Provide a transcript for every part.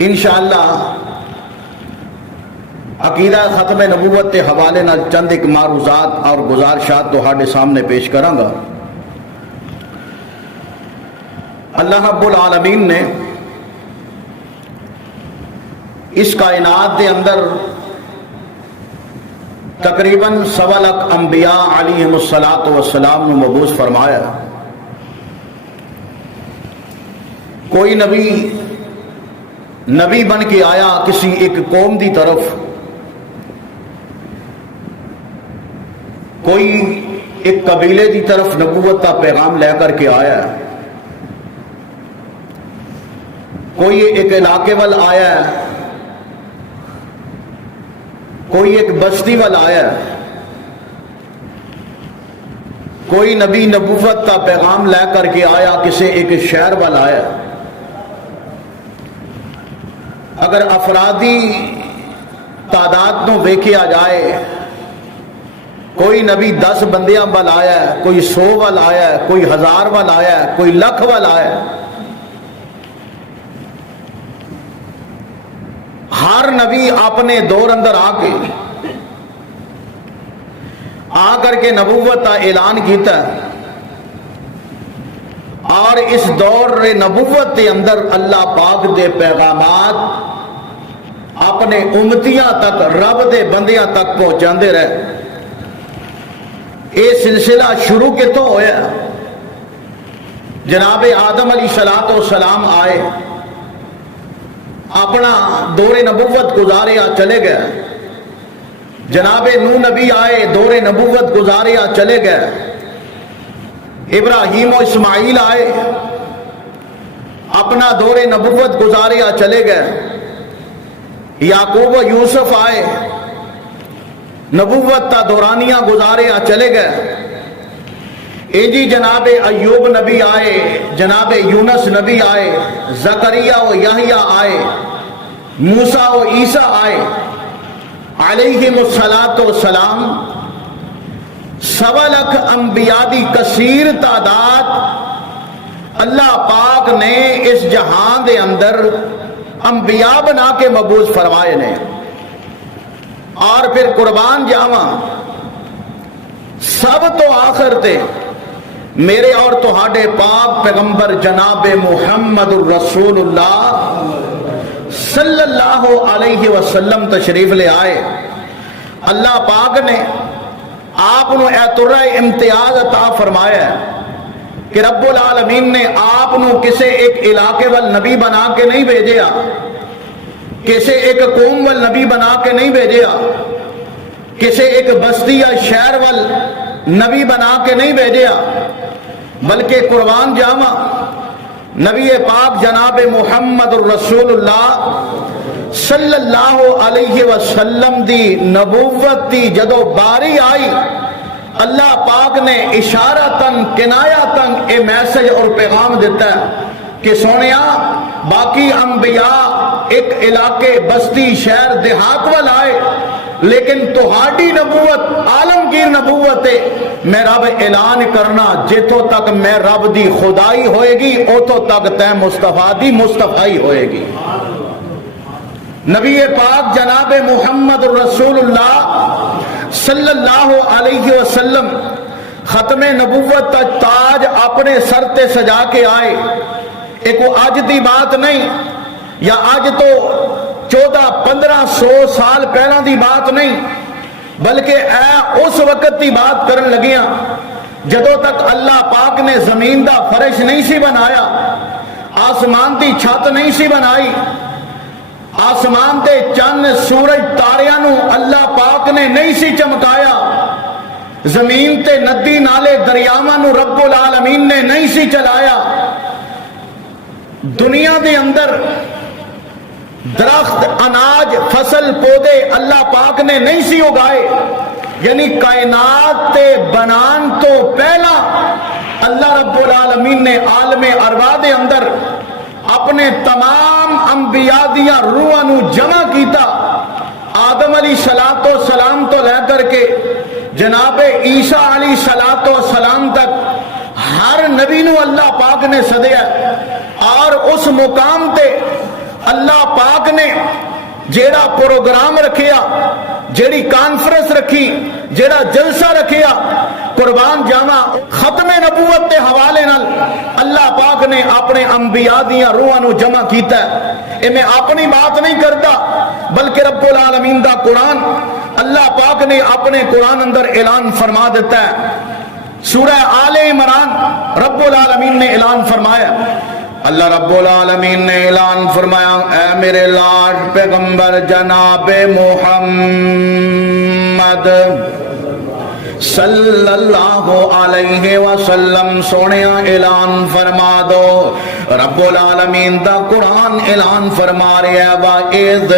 انشاءاللہ عقیدہ ختم نبوت کے حوالے نال چند ایک معروضات اور گزارشات تہاڈے سامنے پیش کراں گا۔ اللہ رب العالمین نے اس کائنات دے اندر تقریباً 1.25 لاکھ انبیاء علیہم الصلاۃ والسلام نو مبعوث فرمایا۔ کوئی نبی بن کے آیا کسی ایک قوم دی طرف، کوئی ایک قبیلے دی طرف نبوت کا پیغام لے کر کے آیا، کوئی ایک علاقے وال آیا ہے، کوئی ایک بستی وال آیا ہے، کوئی نبی نبوت کا پیغام لے کر کے آیا کسی ایک شہر وال آیا۔ اگر افرادی تعداد نو ویکھیا جائے، کوئی نبی 10 بندیاں وال آیا ہے، کوئی 100 وال آیا ہے، کوئی 1000 وال آیا ہے، کوئی لکھ وال آیا ہے۔ ہر نبی اپنے دور اندر آ کر کے نبوت کا اعلان کیتا ہے، اور اس دور نبوت کے اندر اللہ پاک دے پیغامات اپنے امتیاں تک، رب دے بندیاں تک پہنچاندے رہے۔ یہ سلسلہ شروع کتوں ہویا؟ جناب آدم علیہ السلام آئے، اپنا دور نبوت گزاریا چلے گئے۔ جناب نوح نبی آئے، دور نبوت گزاریا چلے گئے۔ ابراہیم و اسماعیل آئے، اپنا دور نبوت گزاریا چلے گئے۔ یعقوب و یوسف آئے، نبوت تا دورانیاں گزاریا چلے گئے۔ جناب ایوب نبی آئے، جناب یونس نبی آئے، زکریا و یحییٰ آئے، موسیٰ و عیسیٰ آئے علیہم السلام۔ 1.25 لاکھ انبیاء دی کثیر تعداد اللہ پاک نے اس جہان دے اندر انبیاء بنا کے مبعوث فرمائے نے۔ اور پھر قربان جاواں، سب تو آخر تے میرے اور تہاڈے پاک پیغمبر جناب محمد الرسول اللہ صلی اللہ علیہ وسلم تشریف لے آئے۔ اللہ پاک نے آپ نو اعتراء امتیاز عطا فرمایا ہے کہ رب العالمین نے آپ نو کسے ایک علاقے وال نبی بنا کے نہیں بھیجیا، کسے ایک قوم وال نبی بنا کے نہیں بھیجیا، کسے ایک بستی یا شہر وال نبی بنا کے نہیں بھیجیا، بلکہ قربان جاواں نبی پاک جناب محمد الرسول اللہ صلی اللہ علیہ وسلم دی نبوت دی جدو باری آئی، اللہ پاک نے اشارتاً کنایتاً اے میسج اور پیغام دیتا ہے کہ سونیا باقی انبیاء ایک علاقے بستی شہر دیہات وال آئے، لیکن تہاڈی نبوت عالمگیر نبوت ہے۔ میں رب اعلان کرنا جتوں تک میں رب دی خدائی ہوئے گی اتوں تک تے مصطفیٰ دی مصطفائی ہوئے گی۔ نبی پاک جناب محمد رسول اللہ صلی اللہ علیہ وسلم ختم نبوت کا تاج اپنے سر تے سجا کے آئے۔ ایک وہ آج دی بات نہیں، یا آج تو 1400-1500 سال پہلا دی بات نہیں، بلکہ اس وقت دی بات کرن لگیاں جدوں تک اللہ پاک نے زمین دا فرش نہیں سی بنایا، آسمان دی چھت نہیں سی بنائی، آسمان دے چند سورج تاریاں نو اللہ پاک نے نہیں سی چمکایا، زمین تے ندی نالے دریاواں نو رب العالمین نے نہیں سی چلایا، دنیا دے اندر درخت اناج فصل پودے اللہ پاک نے نہیں سی اگائے، یعنی کائنات تے بنان تو پہلا اللہ رب العالمین نے عالم ارواح دے اندر اپنے تمام انبیاء دیاں روحاں نو جمع کیتا۔ آدم علیہ السلام تو لے کر کے جناب عیسیٰ علیہ السلام تک ہر نبی نو اللہ پاک نے سدیا، اور اس مقام تے اللہ پاک نے جیڑا پروگرام رکھیا، جیڑی کانفرنس رکھی، جیڑا جلسہ رکھیا، قربان جاواں ختم نبوت کے حوالے نال اللہ پاک نے اپنے انبیاء دیاں روحاں نو جمع کیتا ہے۔ اے میں اپنی بات نہیں کرتا بلکہ رب العالمین دا قرآن اللہ پاک نے اپنے قرآن اندر اعلان فرما دیتا ہے۔ سورہ آل عمران رب العالمین نے اعلان فرمایا، اللہ رب العالمین نے اعلان فرمایا، اے میرے لاڈ پیغمبر جناب محمد صلی اللہ علیہ وسلم سونیا اعلان فرما دو۔ رب العالمین دا قرآن اعلان فرما رہا ہے، وَإِذْ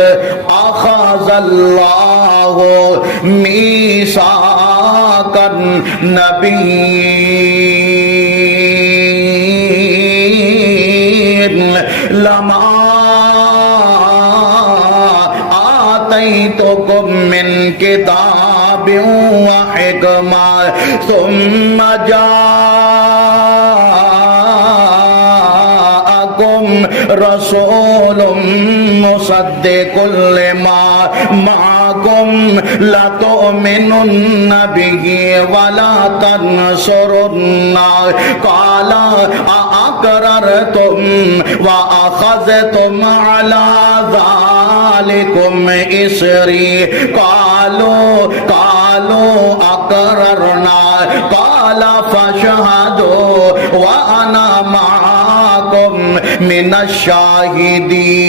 أَخَذَ اللَّهُ مِيثَاقَ النَّبِيِّينَ لَمَا آتَيْتُكُم مِّن كِتَابٍ وَحِكْمَةٍ ثُمَّ جَاءَكُمْ رَسُولٌ مُصَدِّقٌ لِّمَا مَعَكُمْ لَتُؤْمِنُنَّ بِهِ وَلَتَنصُرُنَّهُ قَالَ أَأَقْرَرْتُمْ وَأَخَذْتُمْ عَلَى ذَلِكُمْ إِصْرِي قالوا أقررنا قال فاشهدوا وأنا معكم من الشاهدين۔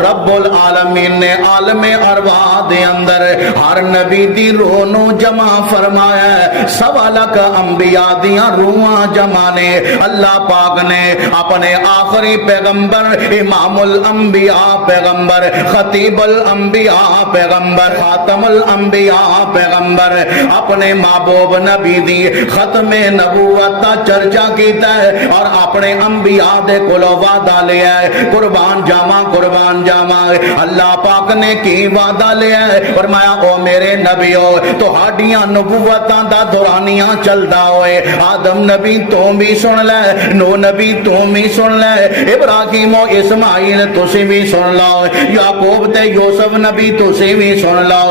رب العالمین نے عالم ارواح دے اندر ہر نبی دی روح نو جمع فرمایا ہے۔ سوا لاکھ انبیاء دیاں روحاں جمع نے۔ اللہ پاک نے اپنے آخری پیغمبر امام الانبیاء پیغمبر خطیب الانبیاء پیغمبر خاتم الانبیاء پیغمبر اپنے محبوب نبی دی ختم نبوت دا چرچا کیتا ہے اور اپنے انبیاء دے کولوں وعدہ لیا ہے۔ قربان جاواں قربان جاواں اللہ پاک نے کی وعدہ لیا ہے، فرمایا او میرے نبیو تہاڈیاں نبوتاں دا دورانیاں چلدا ہوئے، آدم نبی تو بھی سن لے، نو نبی تو بھی سن لے، ابراہیم و اسماعیل تسی بھی سن لو، یعقوب تے یوسف نبی تسی بھی سن لو۔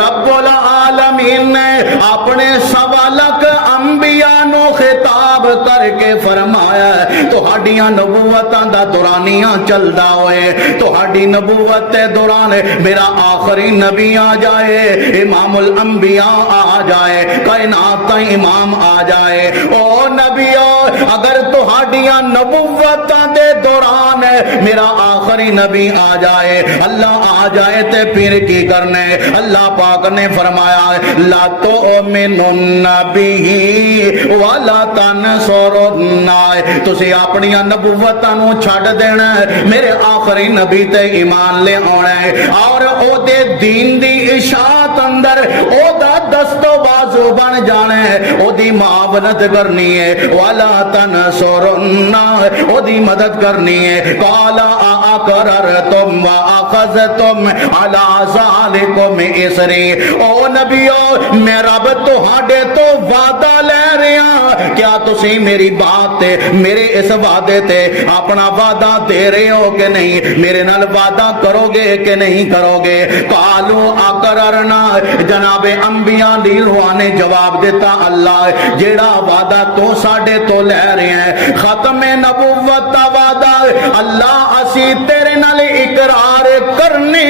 رب العالمین نے اپنے سوا لاکھ انبیاء نو خطاب کر کے فرمایا ہے تہاڈیاں نبوتاں دا دورانیاں چلدا ہوئے، تہاڈی نبوت دے دوران میرا آخری نبی آ جائے، امام الانبیاء آ جائے، کائنات کا امام آ جائے۔ او نبیو اگر تہاڈیاں نبوتاں دے دوران میرا آخری نبی آ جائے، اللہ آ جائے تے پھر کی کرنے؟ اللہ پاک نے فرمایا لا تؤمنن بہ ولا تنصرن، تسی اپنی نبوتاں نو چھڈ دینا، میرے آخری نبی تے ایمان لے آنا ہے اور او دے دین دی اشاعت اندر او دا دست و بازو بن جانا ہے، او دی معاونت کرنی ہے، ولا تنصرن او دی مدد کرنی ہے۔ قال اقررتم واخذتم على ذلكم اصری، او نبیو میں رب تہاڈے تو وعدہ لے رہا، کیا تسی میری بات تے میرے اس وعدے تے اپنا وعدہ دے رہے ہو کہ نہیں؟ میرے نال وعدہ کرو گے کہ نہیں کرو گے؟ قالوا اقررنا، جناب انبیاء دی روح نے جواب دیتا اللہ جیڑا وعدہ تو ساڈے تو لے رہے ہیں ختم نبوت دا وعدہ، اللہ اسی تیرے نال اقرار کرنے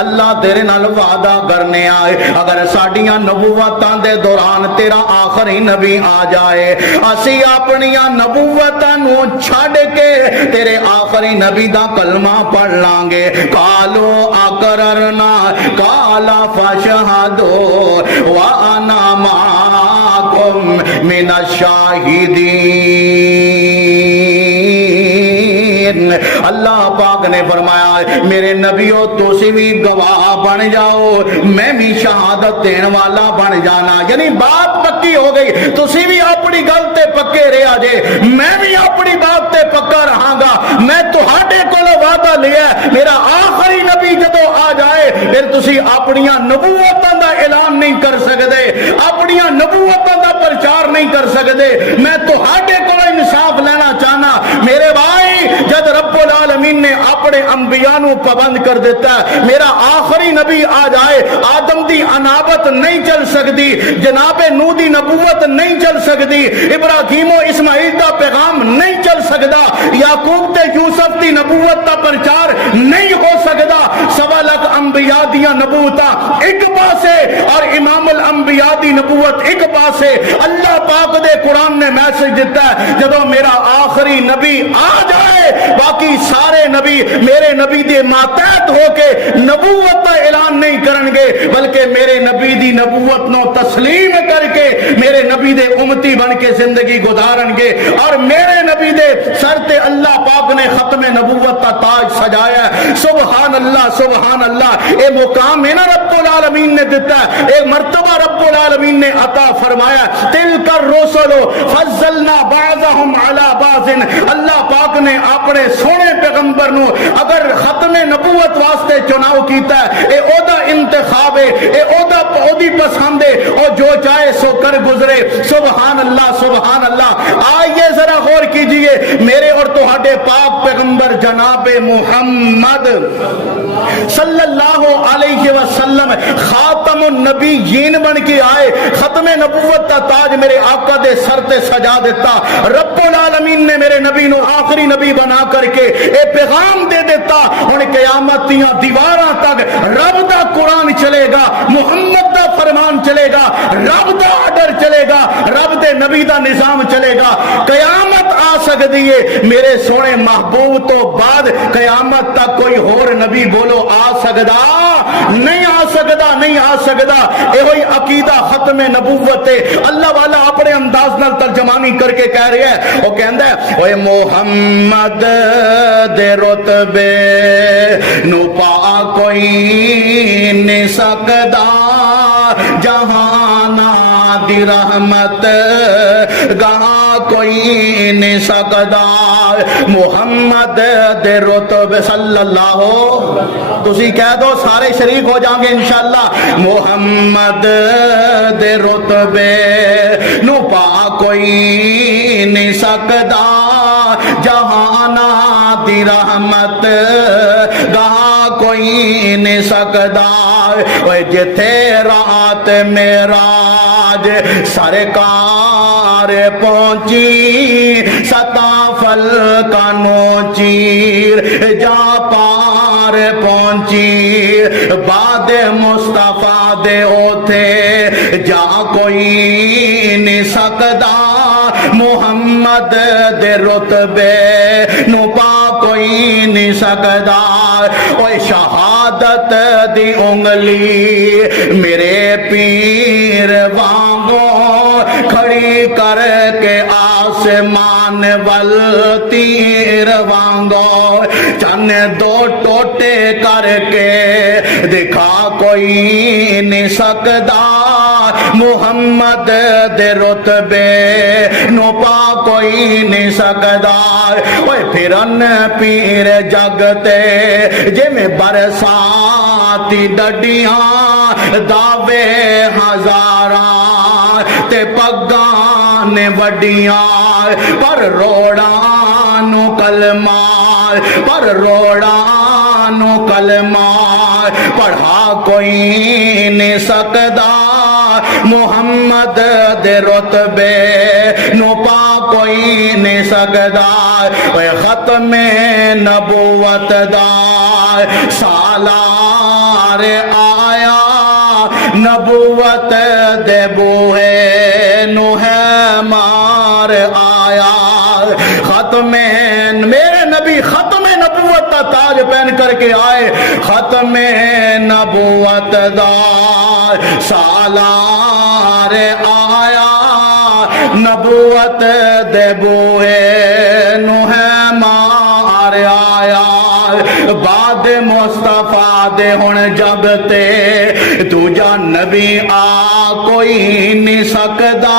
اللہ تیرے نال وعدہ کرنے آئے اگر ساڈیاں نبوتاں دے دوران تیرا آخری نبی آ جائے اسی اپنیاں نبوتاں نو چھڈ کے تیرے آخری نبی دا کلمہ پڑھ لیں گے۔ قالو اقررنا قال فاشهدوا وانا معكم من الشاہدین۔ اللہ پاک نے فرمایا میرے نبیو تسی بھی گواہ بن جاؤ، میں بھی شہادت دین والا بن جانا، یعنی بات پکی ہو گئی، تسی بھی اپنی گل تے پکے رہا جے، میں بھی اپنی بات تے پکا رہاں گا۔ میں تہاڈے کولوں وعدہ لیا میرا آخری نبی جدو آ جائے پھر تسی اپنیاں نبوتاں دا اعلان نہیں کر سکدے، اپنیاں نبوتاں دا پرچار نہیں نہیں کر سکتے. میں تہاڈے کو انصاف لینا چاہنا میرے بھائی. جد رب العالمین نے اپنے انبیاء نو پابند کر دیتا ہے, میرا آخری نبی آ جائے, آدم دی انابت نہیں چل سکتی, جناب نوح دی نبوت نہیں چل سکتی, ابراہیم و اسماعیل دا پیغام نہیں چل سکتا, یعقوب تے یوسف دی نبوت دا پرچار نہیں ہو سکتا. سوا لکھ انبیاء دیا نبوتاں ایک پاسے اور امام الانبیاء دی نبوت ایک پاسے. اللہ پاک دے قرآن نے میسج دیتا ہے جدو میرا آخری نبی آ جائے باقی سارے نبی میرے نبی دے ماتحت ہو کے نبوت کا اعلان نہیں کرن گے, بلکہ میرے نبی دی نبوت نو تسلیم کر کے میرے نبی دے امتی بن کے زندگی گزارن گے. اور میرے نبی دے سر تے اللہ پاک نے ختم نبوت کا تاج سجایا ہے. سبحان اللہ سبحان اللہ. اے مقام ہے نا رب العالمین نے دیتا ہے, ایک مرتبہ رب العالمین نے عطا فرمایا. تلک الرسل فضلنا بعضهم على بعض. اللہ پاک نے اپنے سونے پیغمبر نو اگر ختم نبوت واسطے چناؤ کیتا ہے, اے او دا انتخاب ہے, اے او دا دی پسند ہے, اور جو چاہے سو کر گزرے. سبحان اللہ سبحان اللہ. آئیے ذرا غور کیجئے, میرے اور تہاڈے پاک پیغمبر جناب محمد صلی اللہ علیہ وسلم خاتم النبیین بن کے آئے, ختم نبوت کا تاج میرے آقا دے سر تے سجا دیتا. رب العالمین نے میرے نبی نو آخری نبی بنا کر کے اے پیغام دے دیتا, ہن قیامت دیاں دیواراں تک رب دا قرآن چلے گا, محمد دا فرمان چلے گا, رب دا آرڈر چلے گا, رب دے نبی دا نظام چلے گا. قیامت آ سکتی ہے میرے سونے محبوب تو بعد, قیامت تک کوئی اور نبی بولو آ سکتا نہیں, آ سکتا نہیں آ سکتا. یہ ہوئی عقیدہ ختم نبوت ہے. اللہ والا اپنے انداز نال ترجمانی کر کے کہہ رہے ہیں, وہ کہندا ہے اوے محمد دے رتبے نو پا کوئی نہیں سکدا, جہانا دی رحمت گاہ کوئی نہیں سکدا. محمد دے رتبے صلی اللہ, تسی کہہ دو سارے شریک ہو جائیں گے انشاءاللہ. محمد دے رتبے نو پا کوئی نہیں سکدا, جہانا دی رحمت گاہ کوئی نہیں سکدا. جتھے رات معراج سرکار پہنچی, ستافل کانو چیر جا پار پہنچی, بعد مصطفیٰ دے اوتھے جا کوئی نہیں سکدا. محمد دے رتبے نو پا کوئی نہیں سکدا. اوے شہادت دی انگلی میرے پیر وانگوں کھڑی کر کے آسمان ول تیر وانگوں, چن دو ٹوٹے کر کے دکھا کوئی نہیں سکدا. محمد دے رتبے نو پا کوئی نہیں سکدا. اوے پھرن پیر جگتے جے میں برساتی ڈڈیاں دعوے ہزاراں تے پگاں نے وڈیاں, پر روڑاں نو کلمہ, پر روڑاں نو کلمہ پڑھا کوئی نہیں سکدا. محمد دے رتبے نو پا کوئی نہیں سکدا. اے ختم نبوت دا سالار آیا, نبوت دے بوہے نو ہے مار آیا. ختم میرے نبی ختم نبوت کا تاج پہن کر کے آئے, ختم نبوت دا سالار آیا, نبوت دے بوئے نو ہے مار آیا. بعد مصطفیٰ دے ہن جب تے دوجا نبی آ کوئی نہیں سکدا.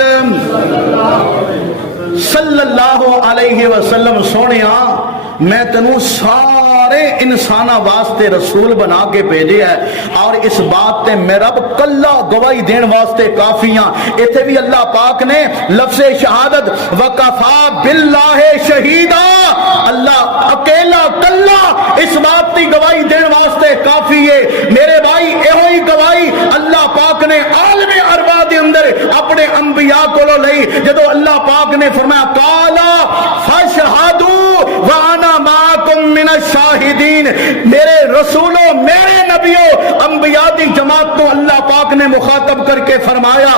محمد صلی اللہ علیہ وسلم سونیا میں تینوں سارے انسانہ واسطے رسول بنا کے بھیجے ہے اور اس بات تے میں رب کلا گواہی دین واسطے کافیاں. ایتھے بھی اللہ پاک نے لفظ شہادت وکفا باللہ شہیدا اللہ اکیلا کلا اس بات کی گواہی دین واسطے کافی ہے. میرے بھائی ایہی گواہی اللہ پاک نے عالم ارواح دے اندر اپنے انبیاء کو لئی جدو اللہ پاک نے فرمایا قالا فاشہدوا وانا معکم من الشاہدین. میرے رسولوں میرے نبیوں انبیاء دی جماعت کو اللہ پاک نے مخاطب کر کے فرمایا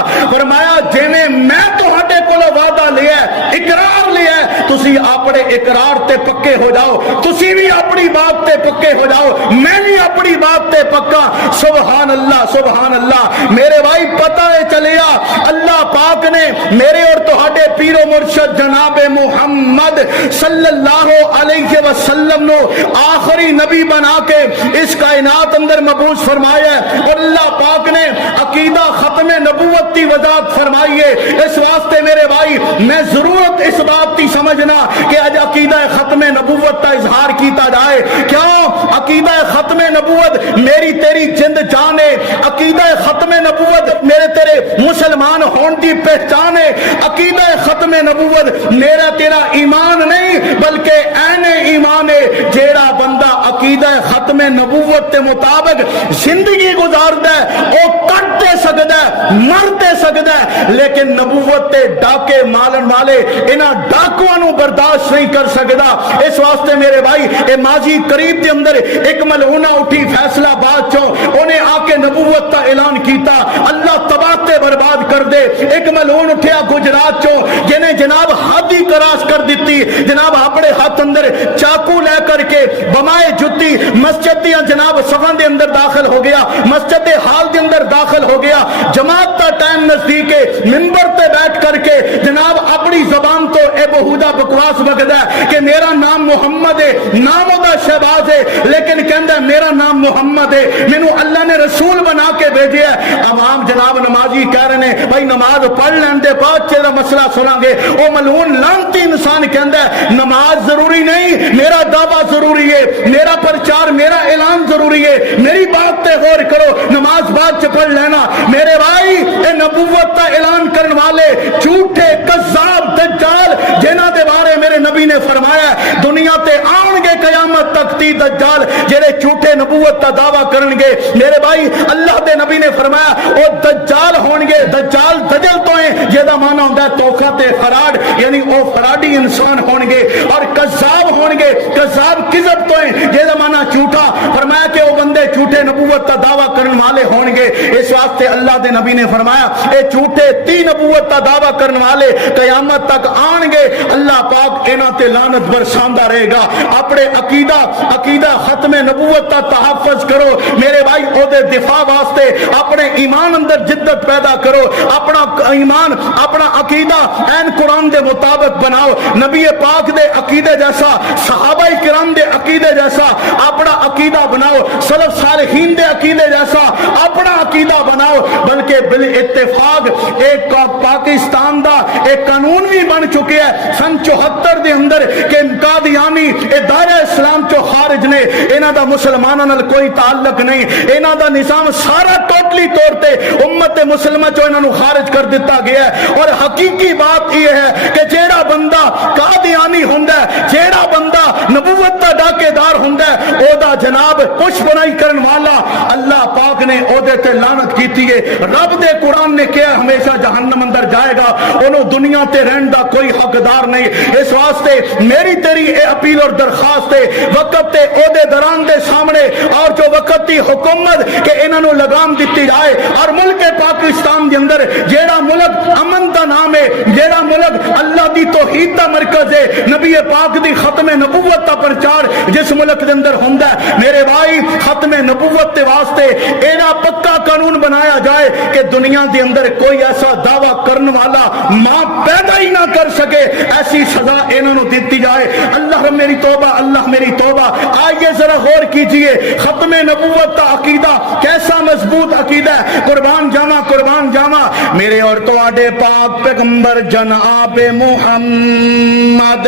جویں میں تہاڈے کولوں وعدہ لیا اقرار لیا تسی اپنے اقرار تے پکے ہو جاؤ, تسی بھی اپنی بات تے پکے ہو جاؤ, میں بھی اپنی بات تے پکا. سبحان اللہ سبحان اللہ. میرے بھائی پتہ ہے چلیا اللہ پاک نے میرے اور تہاڈے پیر و مرشد جناب محمد صلی اللہ علیہ وسلم نو آخری نبی بنا کے اس کائنات اندر مبعوث فرمایا ہے اور اللہ پاک نے عقیدہ ختم نبوت کی وضاحت فرمائی ہے. اس واسطے میرے بھائی میں ضرورت اس بات کی سمجھنا کہ آج عقیدہ ختم نبوت کا اظہار کیتا جائے. کیوں؟ عقیدہ ختم نبوت میری تیری جند جان ہے, عقیدہ ختم نبوت میرے تیرے مسلمان ہون کی پہچان ہے, عقیدہ ختم نبوت میرا تیرا ایمان نہیں بلکہ عین ایمان ہے. جیڑا بندہ عقیدہ ختم نبوت کے مطابق زندگی گزاردا ہے وہ کٹتے سکدا ہے مرتے سکدا ہے, لیکن نبوت تے ڈاکے مالن والے انہاں ڈاکواں نو برداشت نہیں کر سکدا. اس واسطے میرے بھائی اے ماضی قریب دے اندر ایک ملعونہ اٹھی فیصلہ باد چوں انہیں آ کے نبوت کا اعلان کیتا اللہ تباہ تے برباد کر دے. ایک ملعون اٹھیا گجرات چوں جنہیں جناب حادی کراس کر دیتی, جناب اپنے ہاتھ اندر چاقو لے کر کے بمائے جتی مسجد دیا جناب صفاں دے اندر داخل ہو گیا, مسجد حال دے اندر داخل ہو گیا. جماعت کا ٹائم نزدیک ہے, منبر تے بیٹھ کر کے جناب اپنی زبان تو اے بہودہ بکواس بکدا ہے کہ میرا نام محمد ہے, نام دا شہباز ہے, لیکن کہندا ہے میرا نام محمد ہے, مینوں اللہ نے رسول بنا کے بھیجیا ہے. عوام جناب نمازی کہہ رہے ہیں بھائی نماز پڑھ لین دے بعد چیزا مسئلہ سناں گے. او ملعون لعنتی انسان کہندا ہے نماز ضروری نہیں, میرا دعویٰ ضروری ہے, میرا پرچار میرا اعلان ضروری ہے, میری بات تے غور کرو, نماز بعد چ پڑھ لینا. میرے بھائی اے نبوت کا اعلان کرن والے جھوٹے کذاب دجال جنہاں دے بارے میرے نبی نے فرمایا دنیا تے آن گے قیامت تک تی دجال جڑے جھوٹے نبوت کا دعویٰ کرن گے. میرے بھائی اللہ دے نبی نے فرمایا او دجال ہون گے, دجال دجل تو ہیں جہدا معنی ہوندا ہے دھوکا تے فراڈ, یعنی او فراڈی انسان ہون گے, اور کذاب ہون گے, کذاب کذب تو ہیں جہدا معنی جھوٹا. فرمایا کہ او بندے جھوٹے نبوت کا دعویٰ کرن والے ہون گے. اس واسطے اللہ دے نبی نے فرمایا اے جھوٹے تی نبوت کا دعویٰ کرن والے قیامت تک آن گے, اللہ پاک انہاں تے لعنت برساندا رہے گا. اپنے عقیدہ ختم نبوت کا تحفظ کرو میرے بھائی, او دے دفاع واسطے اپنے ایمان اندر جدت پیدا کرو, اپنا ایمان اپنا عقیدہ این قرآن دے مطابق بناؤ, نبی پاک دے عقیدے جیسا, صحابہ کرام دے عقیدے جیسا اپنا عقیدہ بناؤ, سلف صالحین دے عقیدے جیسا اپنا عقیدہ بناؤ. بلکہ بال اتفاق ایک پاکستان دا ایک قانون بھی بن چکے ہے سن 74 دے اندر کہ قادیانی ادارہ اسلام چو خارج نے, انہاں دا مسلماناں نال کوئی تعلق نہیں, انہاں دا نظام سارا ٹوٹلی طور تے امت مسلمہ چو انہاں نو خارج کر دیتا گیا ہے. اور حقیقی بات یہ ہے کہ جیڑا بندہ قادیانی ہوندا ہے, جیڑا بندہ نبوت دا ڈاکے دار ہوندا ہے, او دا جناب کچھ بنائی کرن والا اللہ پاک نے او دے تے لعنت کیتی ہے. رب دے قرآن نے کہا ہمیشہ جہنم اندر جائے گا, انہوں دنیا تے رہن دا کوئی حقدار نہیں. اس واسطے میری تیری اے اپیل اور درخواست ہے وقت تے او دے دران دے سامنے اور جو وقت دی حکومت کہ انہاں نو لگام دتی جائے, اور ملک پاکستان دے اندر جیڑا ملک امن دا نام ہے, جیڑا ملک اللہ دی توحید دا مرکز ہے, نبی پاک دی ختم نبوت دا پرچار جس ملک دے اندر ہوندا ہے, میرے بھائی ختم نبوت دے واسطے اینا پکا قانون بنایا جائے کہ دنیا دے اندر کوئی ایسا دعویٰ کرن والا ماں پیدا ہی نہ کر سکے ایسی سزا انہوں دیتی جائے۔ اللہ میری توبہ، اللہ میری توبہ۔ آئیے ذرا غور کیجئے ختم نبوت کا عقیدہ کیسا مضبوط عقیدہ ہے۔ قربان جاواں، قربان جاواں میرے اور تواڈے پاک پیغمبر جناب محمد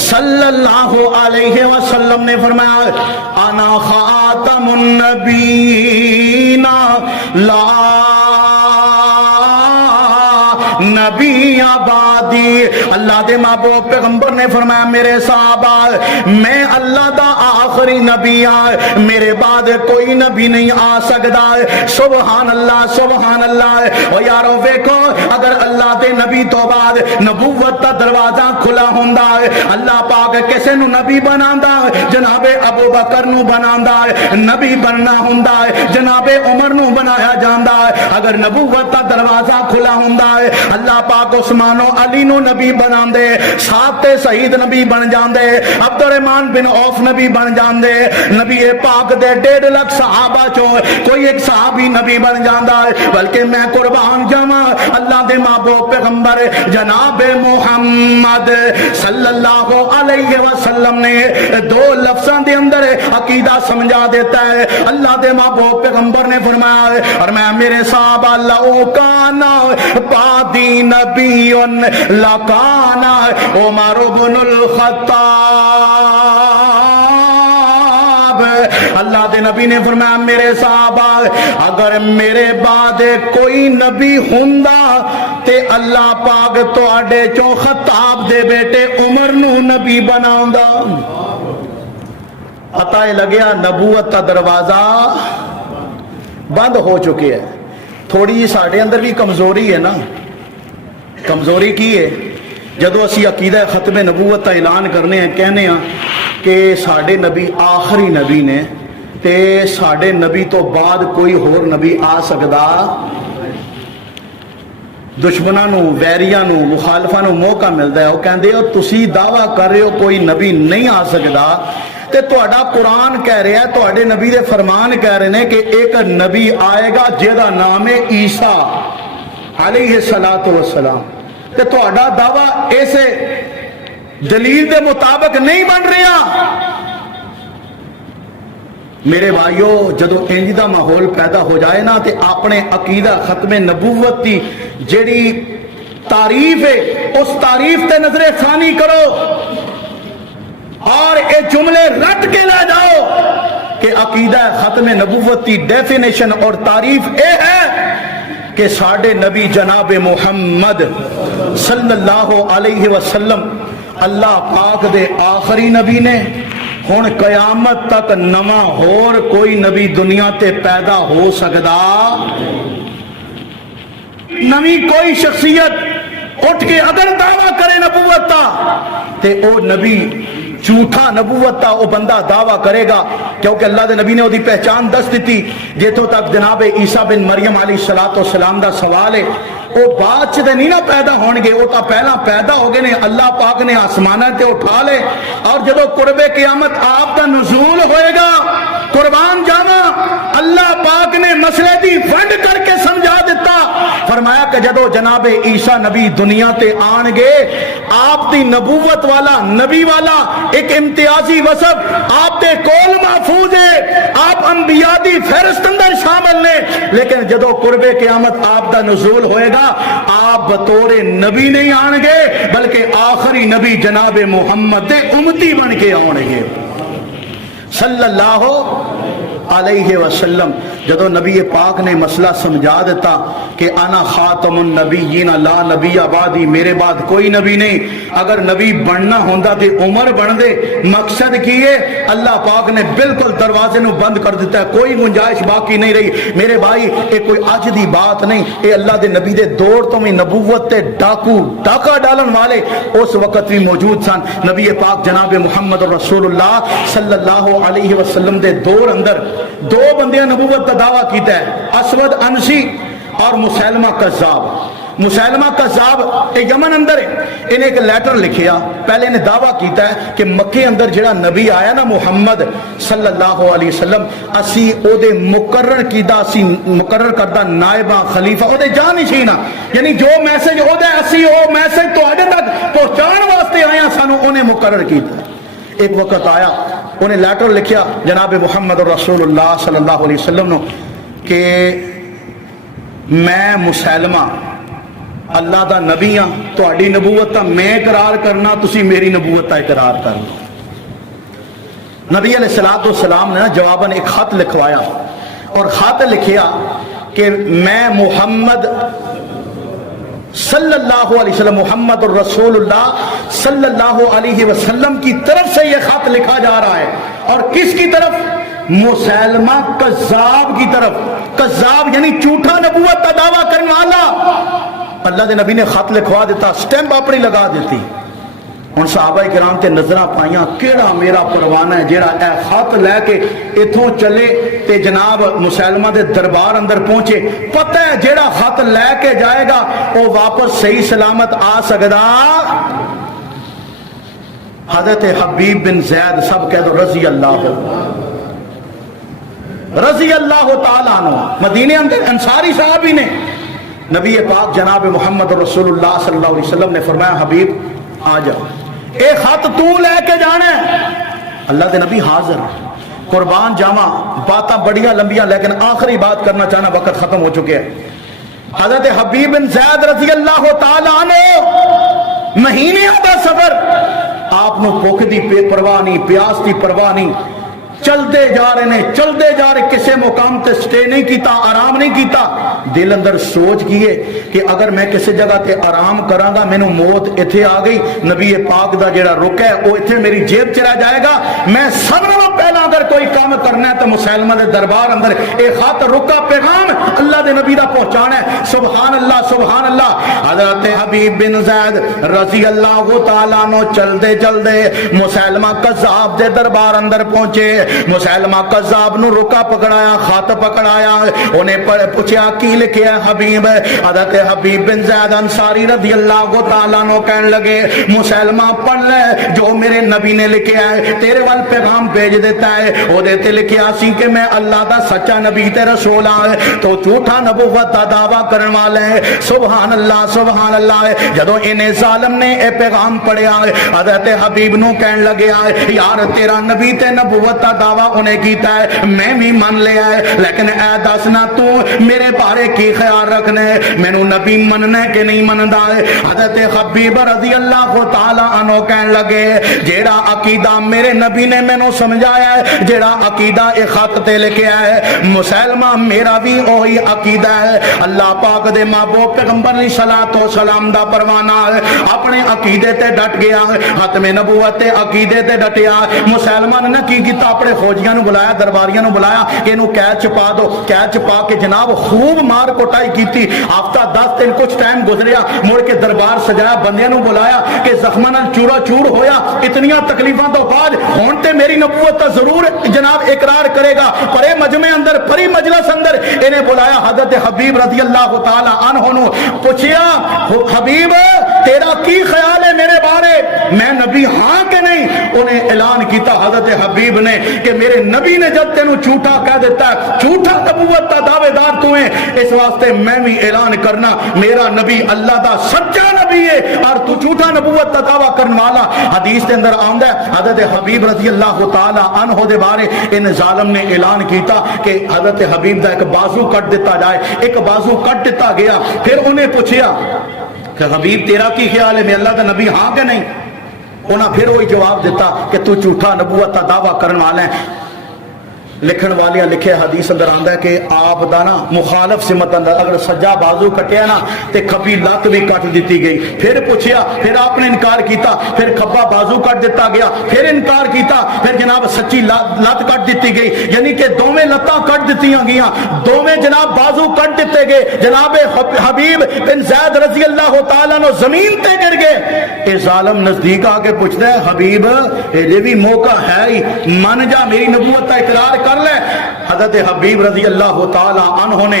صلی اللہ علیہ وسلم نے فرمایا انا خاتم النبیین لا نبی آبادی۔ اللہ دے محبوب پیغمبر نے فرمایا میرے صحابہ میں اللہ دا آخری نبی آئے، میرے بعد کوئی نبی نہیں آ سکتا۔ سبحان اللہ، سبحان اللہ۔ اور یارو ویکھو اگر اللہ دے نبی تو بعد نبوت دا دروازہ کھلا ہوندا ہے، اللہ پاک کسے نو نبی بناندا ہے، جناب ابو بکر نو بناندا ہے۔ نبی بننا ہوندا ہے جناب عمر نو بنایا جاندا ہے۔ اگر نبوت دا دروازہ کھلا ہوندا ہے اللہ پاک عثمان و علی نو نبی بنا دے، سات سعید نبی بن جاندے، عبد الرحمن بن عوف نبی بن جاندے، نبی پاک دے 1.5 لاکھ صحابہ چوں کوئی ایک صحابی نبی بن جاندا ہے۔ بلکہ میں قربان جاواں اللہ دے محبوب پیغمبر جناب محمد صلی اللہ علیہ وسلم نے 2 لفظاں دے اندر عقیدہ سمجھا دیتا ہے۔ اللہ دے محبوب پیغمبر نے فرمایا اور میں میرے صحابہ لو کانا بعدی نبی لکانا عمر بن الخطاب۔ اللہ دے نبی نے فرمایا میرے صحابہ اگر میرے بعد کوئی نبی ہوندا تے اللہ پاک تواڈے چوں خطاب دے بیٹے عمر نو نبی بناوندا۔ پتہ لگیا نبوت کا دروازہ بند ہو چکے ہے۔ تھوڑی جی ساڈے اندر بھی کمزوری ہے نا۔ کمزوری کی ہے جدو اسی عقیدہ ختم نبوت کا اعلان کرنے ہیں، کہنے ہیں کہ ساڈے نبی آخری نبی نے تے ساڈے نبی تو بعد کوئی اور نبی آ سکدا۔ دشمناں نو، ویریاں نو، مخالفاں نو موقع ملتا ہے، وہ کہندے ہو تسی دعویٰ کر رہے ہو کوئی نبی نہیں آ سکدا تے تہاڈا قرآن کہہ رہا ہے، تہاڈے نبی دے فرمان کہہ رہے ہیں کہ ایک نبی آئے گا جہدا نام ہے عیسیٰ علیہ السلام، تے تہاڈا دعویٰ ایسے دلیل دے مطابق نہیں بن رہا۔ میرے بھائیو جدو انج دا ماحول پیدا ہو جائے نا تے اپنے عقیدہ ختم نبوت کی جڑی تعریف ہے اس تعریف تے نظر ثانی کرو اور اے جملے رٹ کے لے جاؤ کہ عقیدہ ختم نبوت کی ڈیفینیشن اور تعریف اے ہے کہ ساڈے نبی جناب محمد صلی اللہ علیہ وسلم اللہ پاک دے آخری نبی نے، ہن قیامت تک نواں ہور کوئی نبی دنیا تے پیدا ہو سکدا، نوی کوئی شخصیت اٹھ کے اگر دعویٰ کرے نبوت تا تے او نبی جھوٹا نبوت تا او بندہ دعویٰ کرے گا، کیونکہ اللہ دے نبی نے وہ دی پہچان دس دیتی۔ جیتوں تک جناب عیسیٰ بن مریم علیہ السلام دا سوال ہے، وہ بعد چ نہیں نہ پیدا ہون گے، وہ تا پہلا پیدا ہو گئے نے، اللہ پاک نے آسمانہ تے اٹھا لے، اور جدو قرب قیامت آپ کا نزول ہوئے گا قربان جاواں اللہ پاک نے مسئلے دی ونڈ کر کے سمجھا دیتا، فرمایا کہ جدو جناب عیسیٰ نبی دنیا تے آن گے آپ دی نبوت والا نبی والا ایک امتیازی وصف آپ دے کول محفوظ ہے، آپ انبیاء دی فہرست اندر شامل نے، لیکن جدو قرب قیامت آپ دا نزول ہوئے گا آپ بطور نبی نہیں آن گے بلکہ آخری نبی جناب محمد دے امتی بن کے آن گے صلی اللہ علیہ وسلم۔ جدو نبی پاک نے مسئلہ سمجھا دیتا کہ انا خاتم النبیین لا نبی بعدی، میرے بعد کوئی نبی نہیں، اگر نبی بننا ہوندا تے عمر بن دے، مقصد کیے اللہ پاک نے بالکل دروازے نو بند کر دیتا ہے، کوئی گنجائش باقی نہیں رہی۔ میرے بھائی یہ کوئی اج دی بات نہیں، یہ اللہ دے نبی دے دور تو میں نبوت تے ڈاکہ ڈالن والے اس وقت بھی موجود سن۔ نبی پاک جناب محمد رسول اللہ صلی اللہ علیہ وسلم دے دور اندر 2 بندیاں نبوت کا دعویٰ کیتا ہے، اسود انسی اور مسیلمہ کذاب۔ مسیلمہ کذاب یمن اندر ہے، انہیں ایک لیٹر لکھیا، پہلے انہیں دعویٰ کیتا ہے کہ مکے اندر جڑا نبی آیا نا محمد صلی اللہ علیہ وسلم، اسی او دے مقرر کیتا، اسی مقرر کردہ نائبہ خلیفہ او دے جانشینہ، یعنی جو میسج او دے اسی او میسج تو آگے تک پہنچان واسطے آیا سانو انہیں مقرر کیتا۔ ایک وقت آیا انہیں لیٹر لکھیا جناب محمد رسول اللہ صلی اللہ علیہ وسلم نے کہ میں مسیلمہ اللہ دا نبی ہاں، تہاڈی نبوت تا میں اقرار کرنا، تسی میری نبوت تا اقرار کرنا۔ نبی علیہ الصلوۃ والسلام نے جواباً ایک خط لکھوایا اور خط لکھیا کہ میں محمد صلی اللہ علیہ وسلم، محمد الرسول اللہ صلی اللہ علیہ وسلم کی طرف سے یہ خط لکھا جا رہا ہے، اور کس کی طرف؟ مسیلمہ کذاب کی طرف۔ کذاب یعنی جھوٹا نبوت کا دعویٰ کرنے والا۔ اللہ دے نبی نے خط لکھوا دیتا، سٹیمپ اپنی لگا دیتی۔ ہن صحابہ کرام تے نظراں پائیاں، کیڑا میرا پروانہ ہے جیڑا اے خط لے کے اتھوں چلے تے جناب مسیلمہ دے دربار اندر پہنچے، پتہ ہے جیڑا خط لے کے جائے گا وہ واپس صحیح سلامت آ سکدا۔ حضرت حبیب بن زید، سب کہہ دو رضی اللہ تعالیٰ عنہ، مدینے اندر انصاری صحابی نے، نبی پاک جناب محمد رسول اللہ صلی اللہ علیہ وسلم نے فرمایا حبیب آ جا، اے خط تو لے کے جانا ہے۔ اللہ دے نبی حاضر، قربان جاواں، باتاں بڑیاں لمبیاں، لیکن آخری بات کرنا چاہنا، وقت ختم ہو چکے ہیں۔ حضرت حبیب بن زید رضی اللہ تعالیٰ عنہ، مہینے دا سفر، آپ نو بھوک دی پرواہ نہیں، پیاس دی پرواہ نہیں، چلتے جا رہے ہیں، چلتے جا رہے، کسے مقام تے سٹے نہیں کیتا، آرام نہیں کیتا۔ دل اندر سوچ کیے کہ اگر میں کسی جگہ تے آرام کراں گا مینوں موت ایتھے آ گئی، نبی پاک دا جیڑا رک ہے وہ ایتھے میری جیب چلا جائے گا، میں سب نالوں پہلا اگر کوئی کام کرنا ہے تو مسیلمہ دے دربار اندر ایک خط رکا پیغام اللہ دے نبی دا پہنچانا ہے۔ سبحان اللہ سبحان اللہ۔ حضرت حبیب بن زید رضی اللہ تعالیٰ عنہ چلدے چلدے مسیلمہ کذاب دے دربار اندر پہنچے۔ مسیلمہ کذاب نو رکا پکڑایا، خط پکڑایا، انہیں پوچھا کی لکھیا حبیب؟ حضرت حبیب بن زید انصاری رضی اللہ تعالیٰ عنہ کہنے لگے مسیلمہ پڑھ لے جو میرے نبی نے لکھیا ہے، تیرے وال پیغام بھیج دیتا ہے، او دے تے لکھیا سی کہ میں اللہ دا سچا نبی تے رسول ہاں، تو جھوٹا نبوت دا دعویٰ کرن والا ہے۔ سبحان اللہ سبحان اللہ۔ جدوں انہیں ظالم نے اے پیغام پڑھیا، حضرت حبیب نو کہنے لگے یار تیرا نبی تے نبوت دا دعویٰ انہیں کیتا ہے، میں بھی من لیا ہے، لیکن اے دسنا تو میرے بارے کی خیال رکھنے، مینوں نبی مننا کہ نہیں مندا ہے؟ حضرت حبیب رضی اللہ تعالی عنہ کہنے لگے جیڑا عقیدہ میرے نبی نے مینوں سمجھایا ہے، جیڑا عقیدہ اے خط تے لکھیا ہے، مسیلمہ میرا بھی وہی عقیدہ ہے۔ اللہ پاک دے محبوب پیغمبر علیہ الصلوۃ والسلام دا پروانہ ہے، اپنے عقیدے تے ڈٹ گیا، ختم نبوت تے عقیدے تے ڈٹیا۔ مسیلمہ نے کی کیتا، اپنے فوجیاں نو بلایا، درباریاں نو بلایا کہ انہوں قید چپا دو، قید چپا کے جناب خوب مار کوٹائی کیتی۔ ہفتہ 10 دن کچھ ٹائم گزریا، مڑ کے دربار سجایا، بندیاں نو بلایا کہ زخماں نال چورا چور ہویا، اتنیاں تکلیفاں تو بعد ہن تے میری نبوت ضرور جناب اقرار کرے گا۔ پرے مجمع اندر، پری مجلس اندر انہیں بلایا، حضرت حبیب رضی اللہ تعالی عنہ نو پوچھیا حبیب تیرا کی خیال ہے میرے بارے، میں نبی ہاں کہ نہیں؟ انہیں اعلان کیتا حضرت حبیب نے کہ میرے نبی نے جب تینوں جھوٹا کہہ دیتا ہے، جھوٹا نبوت کا دعوے دار تو ہیں، اس واسطے میں بھی اعلان کرنا میرا نبی اللہ دا سچا نبی ہے اور تو جھوٹا نبوت کا دعویٰ کرنے والا۔ حدیث کے اندر آندا ہے حضرت حبیب رضی اللہ تعالی عنہ دے بارے ان ظالم نے اعلان کیتا کہ حضرت حبیب دا ایک بازو کٹ دیتا جائے، ایک بازو کٹ دیتا گیا۔ پھر انہیں پوچھیا کہ حبیب تیرا کی خیال ہے، میں اللہ کا نبی ہاں کہ نہیں؟ انہاں پھر وہی جواب دیتا کہ تو جھوٹا نبوت کا دعویٰ کرنے والا ہے۔ لکھن والیاں لکھے حدیث اندر آندا ہے کہ آپ دا نا مخالف سمت اندر اگر سجا بازو کٹیا نا تے کھبی لت بھی کٹ دیتی گئی۔ پھر پوچھیا، پھر آپ نے انکار کیتا، پھر کھبا بازو کٹ دیتا گیا، پھر انکار کیتا، پھر جناب سچی لت کٹ دیتی گئی، یعنی کہ دوویں لتاں کٹ دتیاں گئیاں، دوویں جناب بازو کٹ دیتے گئے۔ جناب حبیب بن زید رضی اللہ تعالیٰ عنہ زمین تے گر گئے۔ اے ظالم نزدیک آ کے پوچھتا ہے حبیب یہ بھی موقع ہے ہی، من جا میری نبوت کا اقرار کر لے۔ حضرت حبیب رضی اللہ تعالی عنہ نے